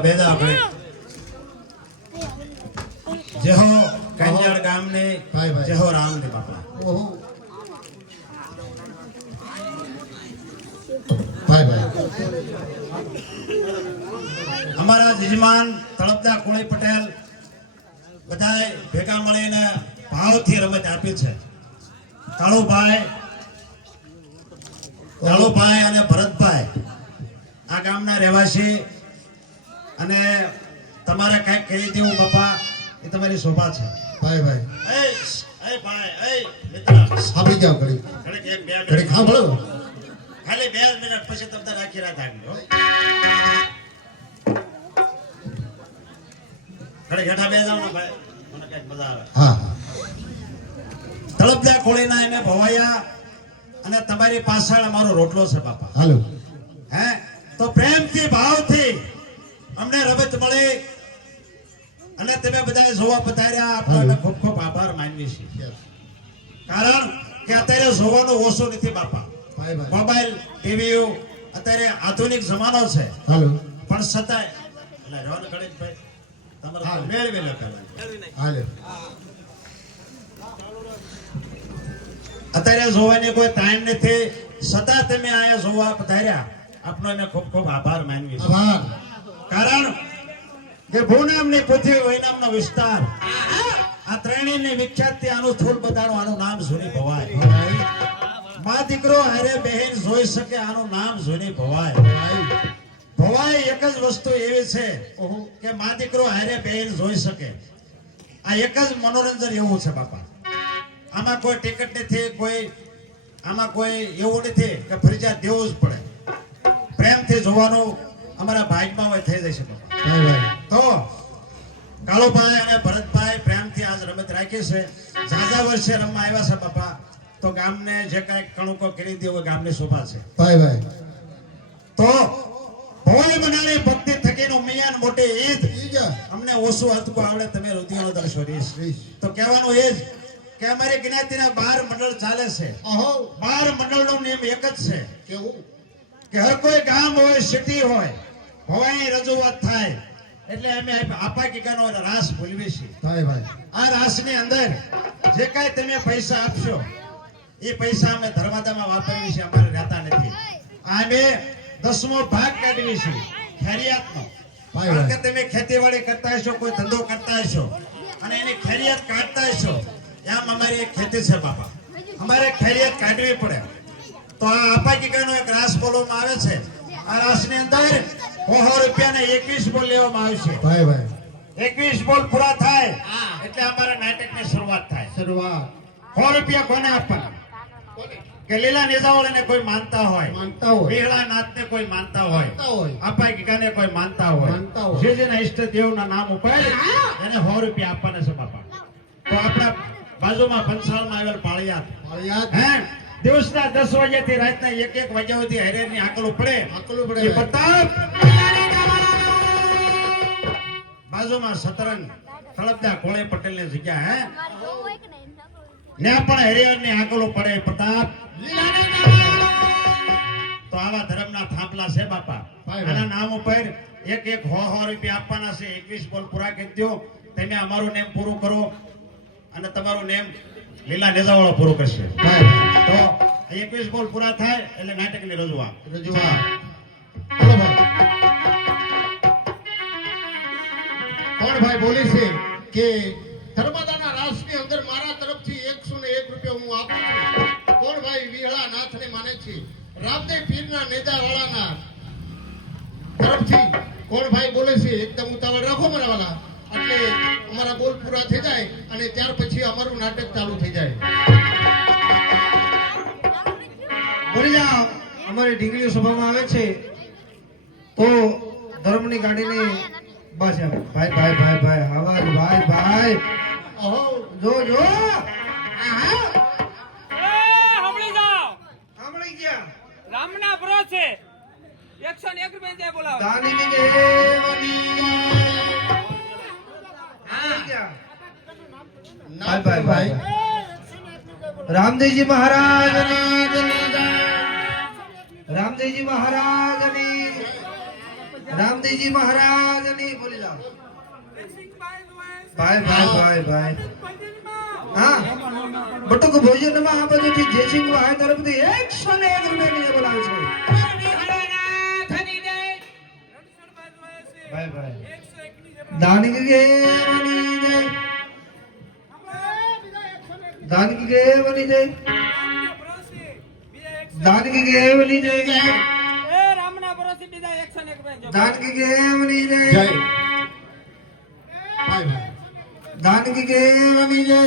બેદા આપણે જેહો કન્યાળ ગામને જેહો રામને બાપા ઓહો ભાઈ ભાઈ અમારા જજમાન તળપદા કોળી પટેલ બધાએ ભેગા મળીને ભાવથી રમત આપી છે કાળુભાઈ અને ભરતભાઈ આ ગામના રહેવાસી અને તમારે કઈક કહી દેવું બાપા એ તમારી શોભા છે ભાઈ ભાઈ એ ભાઈ એ મિત્ર આપી જાવ ઘડી એક બે ઘડી સાંભળો ખાલી 2 મિનિટ પછી તમને રાખી રાત આગળ ઘડી ઘટા બે જાવ ને ભાઈ મને કઈક મજા આવે હા તળપદા કોળીના એને ભવાયા અને તમારી પાછળ અમારો રોટલો છે બાપા હાલો હે તો પ્રેમથી ભાવથી અમને રમત મળે તમે બધા જોવા પધાર્યા આપનો અમે ખૂબ ખૂબ આભાર માનીએ છીએ. કારણ કે અત્યારે જોવાનો ઓછો નથી બાપા. ભાઈ ભાઈ મોબાઈલ ટીવી અત્યારે આધુનિક જમાનો છે, હાલો પણ છતાંય એટલે રહેવાનું ગણેશભાઈ તમારે મેળ વેલો કરવાનો. હાલો અત્યારે જોવાની કોઈ ટાઈમ નથી, છતાં તમે આયા જોવા પધાર્યા આપનો અમે ખૂબ ખૂબ આભાર માનીએ છીએ. આભાર. કારણ કે ભૂનામની પૃથ્વી વૈનામનો વિસ્તાર આ ત્રણેયની વિખ્યાતથી આનું સ્થૂળ બતાડું, આનું નામ જૂની ભવાય. ભાઈ મા દીકરો હારે બહેન જોઈ શકે, આનું નામ જૂની ભવાય. ભાઈ ભવાય એક જ વસ્તુ એવી છે કે મા દીકરો હારે બહેન જોઈ શકે. આ એક જ મનોરંજન એવું છે બાપા. આમાં કોઈ ટિકિટ નથી, આમાં કોઈ એવું નથી કે ફરજિયાત દેવું જ પડે. પ્રેમથી જોવાનું અમારા ભાગમાં હોય થઈ જશે બાપા. ભાઈ ભાઈ તો કાળુભાઈ અને ભરતભાઈ પ્રેમથી આજ રમત રાખી છે. ઝાઝા વર્ષે રમવા આવ્યા છે બાપા. તો ગામને જે કાંઈક કણુકો કરી દેવો ગામની શોભા છે. ભાઈ ભાઈ તો ભવાઈ બનાવી ભક્તિ થકીનો મિયાન મોટી ઈદ ઈ જા અમને ઓછું હતકો આવડે તમે રુધિયાનો દર્શો રીશ. રીશ. તો કહેવાનું એ જ કે અમારી જ્ઞાતિના 12 મંડળ ચાલે છે. અહો 12 મંડળનો નિયમ એક જ છે કેવું કે હર કોઈ ગામ હોય સિટી હોય ભવાઈ રજૂઆત થાય એટલે અમે આપા કીકાનો રાસ ભૂલવી છીએ. ભાઈ ભાઈ આ રાસની અંદર જે કાંઈ તમે પૈસા આપશો એ પૈસા અમે ધર્માદામાં વાપરવી છે, અમારે રહેતા નથી. અમે 10મો ભાગ કાઢવી છે ખેરિયાતનો. ભાઈ કારણ કે ભાઈ તમે ખેતીવાડી કરતા હશો, કોઈ ધંધો કરતા હશો અને એની ખેરિયાત કાઢતા હશો, એમ અમારી એક ખેતી છે બાપા. અમારે ખેરિયાત કાઢવી પડે. તો આ આપા કીકાનો એક રાસ બોલવામાં આવે છે. આ રાસની અંદર 100 રૂપિયાના 21 બોલ લેવામાં આવશે. ભાઈ ભાઈ 21 બોલ પૂરા થાય એટલે અમારા નાટકની શરૂઆત થાય. શરૂઆત 100 રૂપિયા કોને આપવાના? કે લીલા નિજાવળને કોઈ માનતા હોય, માનતા હોય વિહળા નાથને કોઈ માનતા હોય, માનતા હોય આપા કીકાને કોઈ માનતા હોય, માનતા હોય. જે જેના ઈષ્ટ દેવના નામ ઉપર એને 100 રૂપિયા આપવાના છે બાપા. તો આપણા બાજુમાં પંચાળમાં આવેલ પાળિયાદ પાળિયાદ હે દિવસના 10 વાગ્યાથી રાતના 1 વાગ્યા સુધી હરેરની આકલો પડે. આકલું પડે એ પ્રતાપ બાજુમાં સતરંગ તળપદા કોળે પટેલની જગ્યા હે ત્યાં પણ હરિહરની આકલો પડે પ્રતાપ. તો આવા ધર્મના થાંભલા છે બાપા. ભાઈ. આના નામ ઉપર એક 100 રૂપિયા આપવાના છે. 21 બોલ પૂરા કરી દો, તમે અમારું નેમ પૂરું કરો અને તમારું નેમ લીલા નેજાવાળો પૂરું કરશે. ભાઈ તો 21 બોલ પૂરા થાય એટલે નાટકની રજૂઆત. રજૂઆત બોલો ભાઈ કોણ ભાઈ બોલે છે કે ધર્મદાના રાસની અંદર મારા તરફથી 101 રૂપિયા હું આપું છું. કોણ ભાઈ વિહળા નાથને માને છે, રામદેવ પીરના નેજાવાળાના તરફથી કોણ ભાઈ બોલે છે. એકદમ ઉતાવળ રાખો મારા વાલા, એટલે અમારા બોલ પૂરા થઈ જાય અને ત્યાર પછી અમારું નાટક ચાલુ થઈ જાય. બોલી જાઓ. અમારી ઢીંગલીઓ સભામાં આવે છે તો ધર્મની ગાડીની બસ એમ ભાઈ ભાઈ ભાઈ ભાઈ આવાજ ભાઈ ભાઈ ઓહો જો જો હમણાં જાઓ સાંભળી ગયા રામના ભરોસે 101 રૂપિયા દે બોલાવો દાનીની દેવની સાંભળી ગયા? ના ભાઈ ભાઈ રામદેવજી મહારાજની જય. રામદેવજી મહારાજની રામદેવજી મહારાજની બોલી જાઓ. ભાઈ ભાઈ ભાઈ ભાઈ હા બટુક ભોજનમાં આ બધું જયસિંહ ભાઈ તરફથી 101 રૂપિયાની બોલાવે છે. ભાઈ ભાઈ દાનકી દેવની જય. દાનકી દેવની જય. દાનકી દેવની જય. એ રામના ભરોસે બીજા 101 રૂપિયા દાનકી દેવની જય જય. ભાઈ ભાઈ દાનકી દેવની જય.